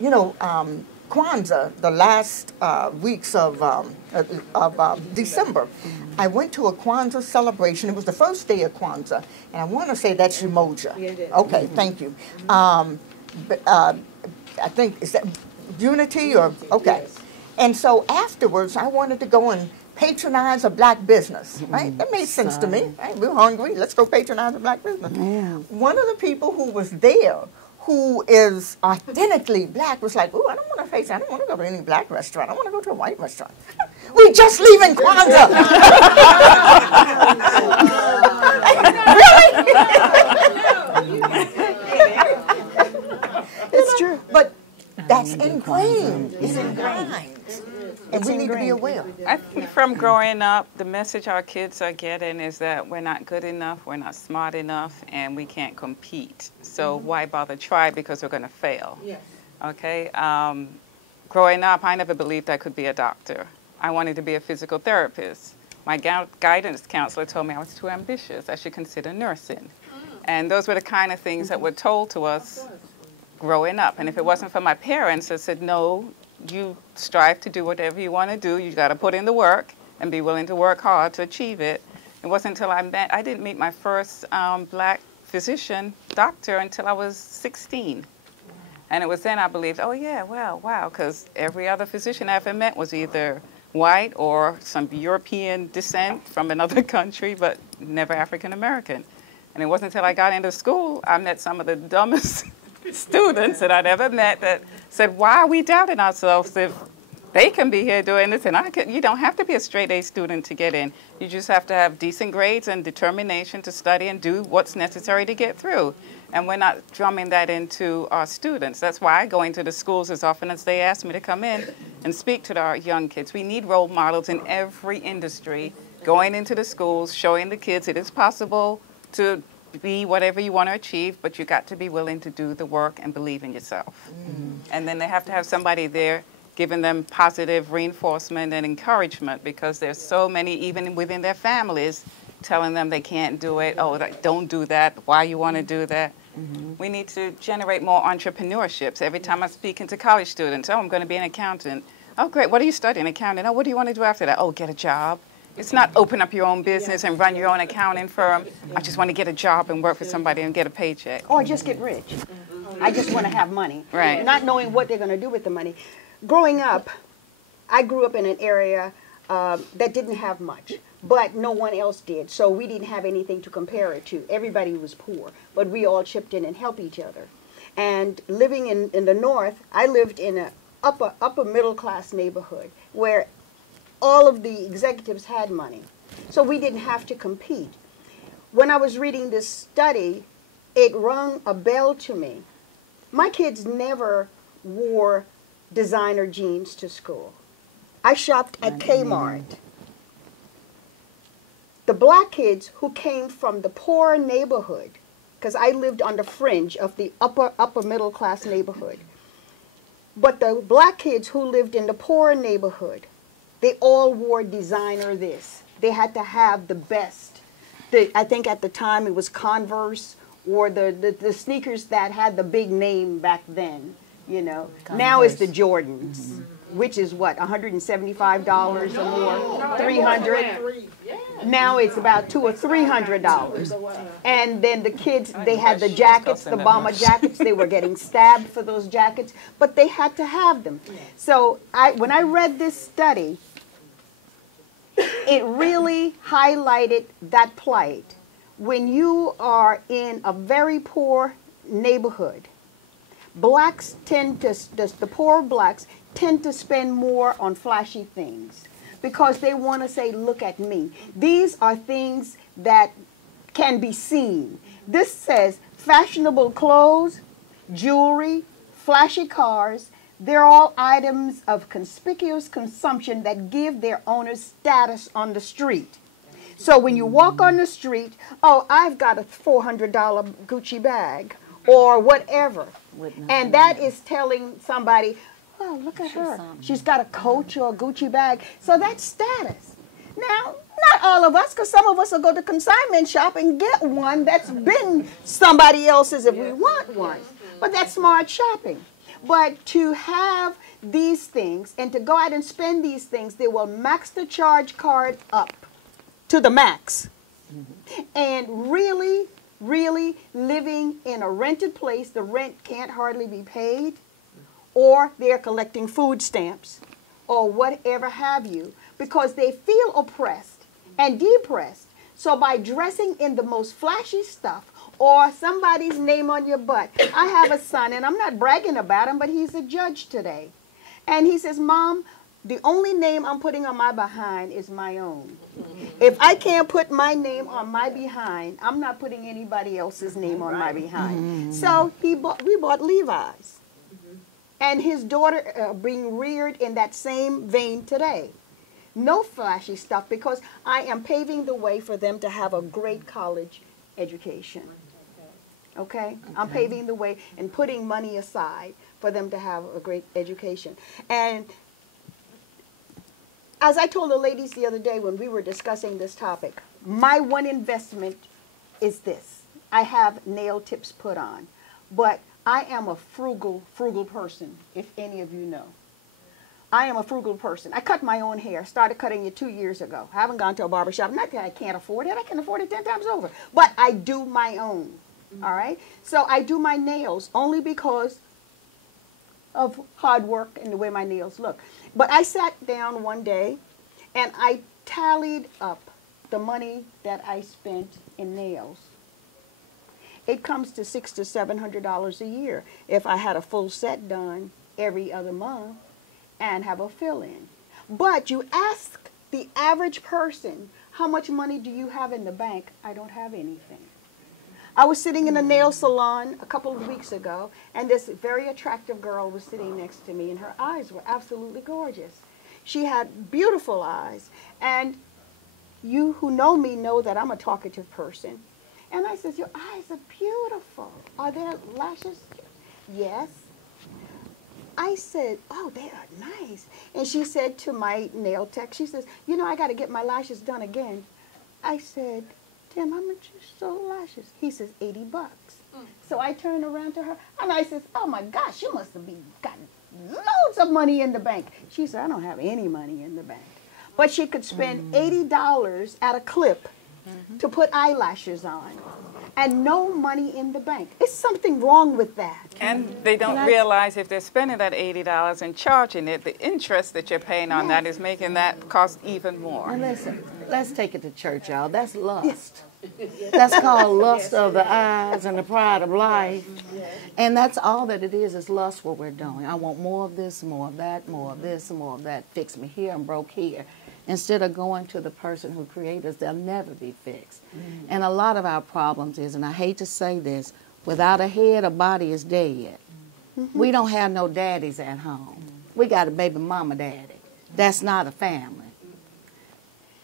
you know, Kwanzaa, the last weeks of December, I went to a Kwanzaa celebration. It was the first day of Kwanzaa, and I want to say that's Umoja. Okay, thank you. I think, is that Unity or, okay. And so afterwards, I wanted to go and patronize a black business, right? That made sense to me, right? We were hungry, let's go patronize a black business. One of the people who was there, who is authentically black, was like, "Ooh, I don't want to face. I don't want to go to any black restaurant. I want to go to a white restaurant. We just leaving Kwanzaa." Really? It's true. But that's ingrained. It's ingrained. And we need to be aware. I think from growing up, the message our kids are getting is that we're not good enough, we're not smart enough, and we can't compete. So why bother try, because we're going to fail. Yes. Okay. Growing up, I never believed I could be a doctor. I wanted to be a physical therapist. My guidance counselor told me I was too ambitious. I should consider nursing. And those were the kind of things that were told to us growing up. And if it wasn't for my parents that said, no, you strive to do whatever you want to do. You got to put in the work and be willing to work hard to achieve it. It wasn't until I didn't meet my first black physician, doctor, until I was 16. And it was then I believed, oh yeah, well, wow, because every other physician I ever met was either white or some European descent from another country, but never African American. And it wasn't until I got into school I met some of the dumbest students that I'd ever met that said, why are we doubting ourselves if they can be here doing this and I can? You don't have to be a straight A student to get in. You just have to have decent grades and determination to study and do what's necessary to get through. And we're not drumming that into our students. That's why I go into the schools as often as they ask me to come in and speak to our young kids. We need role models in every industry, going into the schools, showing the kids it is possible to be whatever you want to achieve, but you got to be willing to do the work and believe in yourself. And then they have to have somebody there giving them positive reinforcement and encouragement, because there's so many, even within their families, telling them they can't do it. Oh, don't do that. Why you want to do that? We need to generate more entrepreneurships. Every time I'm speaking to college students, oh, I'm going to be an accountant. Oh, great. What are you studying? Accounting. Oh, what do you want to do after that? Oh, get a job. It's not open up your own business and run your own accounting firm. I just want to get a job and work for somebody and get a paycheck. Or just get rich. I just want to have money. Right. Not knowing what they're going to do with the money. Growing up, I grew up in an area that didn't have much, but no one else did. So we didn't have anything to compare it to. Everybody was poor, but we all chipped in and helped each other. And living in the North, I lived in an upper middle class neighborhood where all of the executives had money. So we didn't have to compete. When I was reading this study, it rung a bell to me. My kids never wore designer jeans to school. I shopped at Kmart. The black kids who came from the poor neighborhood, because I lived on the fringe of the upper middle class neighborhood, but the black kids who lived in the poor neighborhood, they all wore designer this. They had to have the best. I think at the time it was Converse or the sneakers that had the big name back then, you know. Converse. Now it's the Jordans, which is what, $175 or more, $300. Now it's about $200 or $300. And then the kids, they had the jackets, the bomber jackets. They were getting stabbed for those jackets, but they had to have them. So when I read this study, it really highlighted that plight. When you are in a very poor neighborhood, blacks tend to, the poor blacks tend to spend more on flashy things because they want to say, look at me. These are things that can be seen. This says fashionable clothes, jewelry, flashy cars. They're all items of conspicuous consumption that give their owners status on the street. So when you walk on the street, oh, I've got a $400 Gucci bag or whatever. And that is telling somebody, oh, look at her. She's got a Coach or a Gucci bag. So that's status. Now, not all of us, because some of us will go to consignment shop and get one that's been somebody else's if we want one. But that's smart shopping. But to have these things and to go out and spend these things, they will max the charge card up to the max. And really, really living in a rented place, the rent can't hardly be paid, or they're collecting food stamps or whatever have you, because they feel oppressed and depressed. So by dressing in the most flashy stuff or somebody's name on your butt. I have a son, and I'm not bragging about him, but he's a judge today. And he says, Mom, the only name I'm putting on my behind is my own. If I can't put my name on my behind, I'm not putting anybody else's name on my behind. So we bought Levi's. And his daughter being reared in that same vein today. No flashy stuff, because I am paving the way for them to have a great college education. Okay? I'm paving the way and putting money aside for them to have a great education. And as I told the ladies the other day when we were discussing this topic, my one investment is this. I have nail tips put on. But I am a frugal person, if any of you know. I am a frugal person. I cut my own hair. Started cutting it 2 years ago. I haven't gone to a barbershop. Not that I can't afford it. I can afford it 10 times over. But I do my own. All right? So I do my nails only because of hard work and the way my nails look. But I sat down one day and I tallied up the money that I spent in nails. It comes to $600 to $700 a year if I had a full set done every other month and have a fill-in. But you ask the average person, how much money do you have in the bank? I don't have anything. I was sitting in a nail salon a couple of weeks ago, and this very attractive girl was sitting next to me, and her eyes were absolutely gorgeous. She had beautiful eyes, and you who know me know that I'm a talkative person. And I said, your eyes are beautiful. Are there lashes? Yes. I said, oh, they are nice. And she said to my nail tech, she says, you know, I got to get my lashes done again. I said, Tim, how much you sold lashes? He says, $80. So I turned around to her, and I said, oh, my gosh, you must have got loads of money in the bank. She said, I don't have any money in the bank. But she could spend $80 at a clip to put eyelashes on, and no money in the bank. It's something wrong with that. And they don't realize if they're spending that $80 and charging it, the interest that you're paying on that is making that cost even more. And listen, let's take it to church, y'all. That's lust. That's called lust of the eyes and the pride of life. And that's all that it is lust, what we're doing. I want more of this, more of that, more of this, more of that. Fix me here, I'm broke here. Instead of going to the person who created us, they'll never be fixed. And a lot of our problems is, and I hate to say this, without a head, a body is dead. We don't have no daddies at home. We got a baby mama daddy. That's not a family.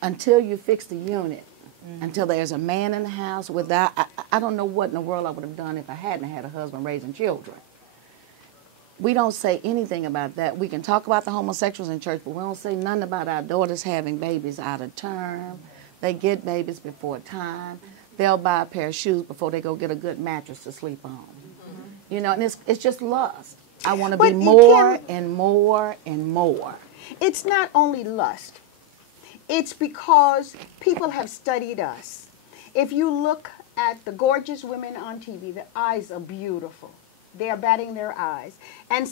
Until you fix the unit, until there's a man in the house without, I don't know what in the world I would have done if I hadn't had a husband raising children. We don't say anything about that. We can talk about the homosexuals in church, but we don't say nothing about our daughters having babies out of term. They get babies before time. They'll buy a pair of shoes before they go get a good mattress to sleep on. You know, and it's just lust. I want to be more and more and more. It's not only lust. It's because people have studied us. If you look at the gorgeous women on TV, their eyes are beautiful. They are batting their eyes. And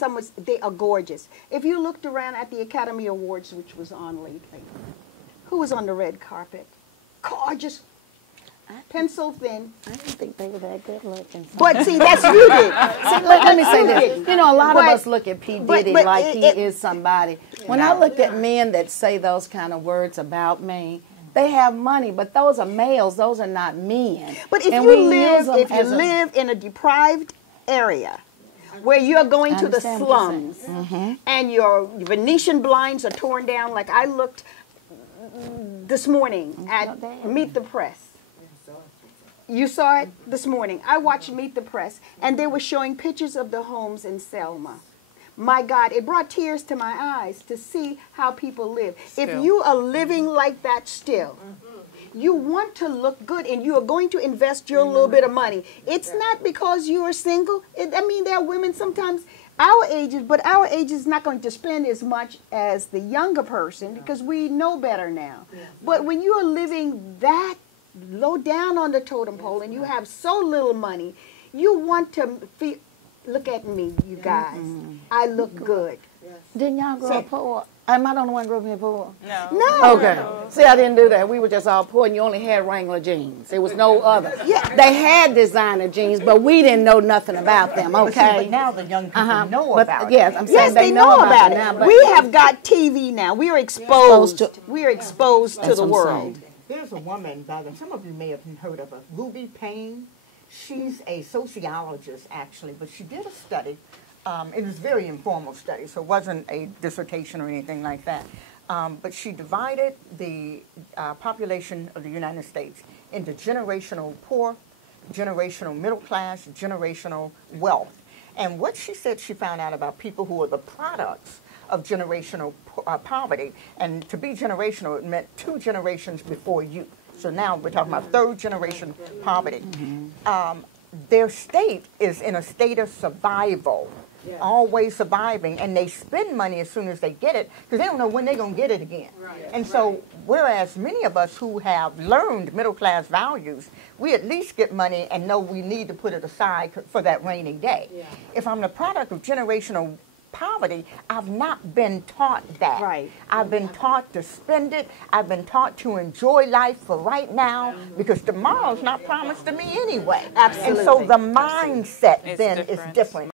they are gorgeous. If you looked around at the Academy Awards, which was on lately, who was on the red carpet? Gorgeous. Pencil thin. I didn't think they were that good looking. But see, that's you did. See, let me say this. You know, a lot of us look at P. Diddy like he is somebody. When I look at men that say those kind of words about me, they have money, but those are males. Those are not men. But if you live in a deprived area where you're going to the slums and your Venetian blinds are torn down, like I looked this morning at Meet the Press. You saw it this morning. I watched Meet the Press, and they were showing pictures of the homes in Selma. My God, it brought tears to my eyes to see how people live. If you are living like that still, you want to look good, and you are going to invest your little bit of money. It's not because you are single. I mean, there are women sometimes, our ages, but our age is not going to spend as much as the younger person because we know better now. But when you are living that low down on the totem pole and you have so little money, you want to feel, look at me, you guys. I look good. Didn't y'all grow up poor? Am I the only one growing up poor? No. No. Okay. See, I didn't do that. We were just all poor, and you only had Wrangler jeans. There was no other. Yeah. They had designer jeans, but we didn't know nothing about them. But see, Okay. but now the young people know But, about yes, it. I'm saying Yes, they know about it. now, but- We have got TV now. We are exposed. Exposed We are exposed to That's the what I'm world. saying. There's a woman by the, some of you may have heard of her, Ruby Payne. She's a sociologist, actually, but she did a study. It was a very informal study, so it wasn't a dissertation or anything like that. But she divided the population of the United States into generational poor, generational middle class, generational wealth. And what she said she found out about people who are the products of generational poverty, and to be generational, it meant 2 generations before you. So now we're talking about 3rd generation poverty. Their state is in a state of survival, always surviving, and they spend money as soon as they get it because they don't know when they're going to get it again. And so whereas many of us who have learned middle class values, we at least get money and know we need to put it aside for that rainy day. If I'm the product of generational poverty, I've not been taught that. Right. I've been taught to spend it. I've been taught to enjoy life for right now because tomorrow's not promised to me anyway. Absolutely. And so the mindset It's then different. is different.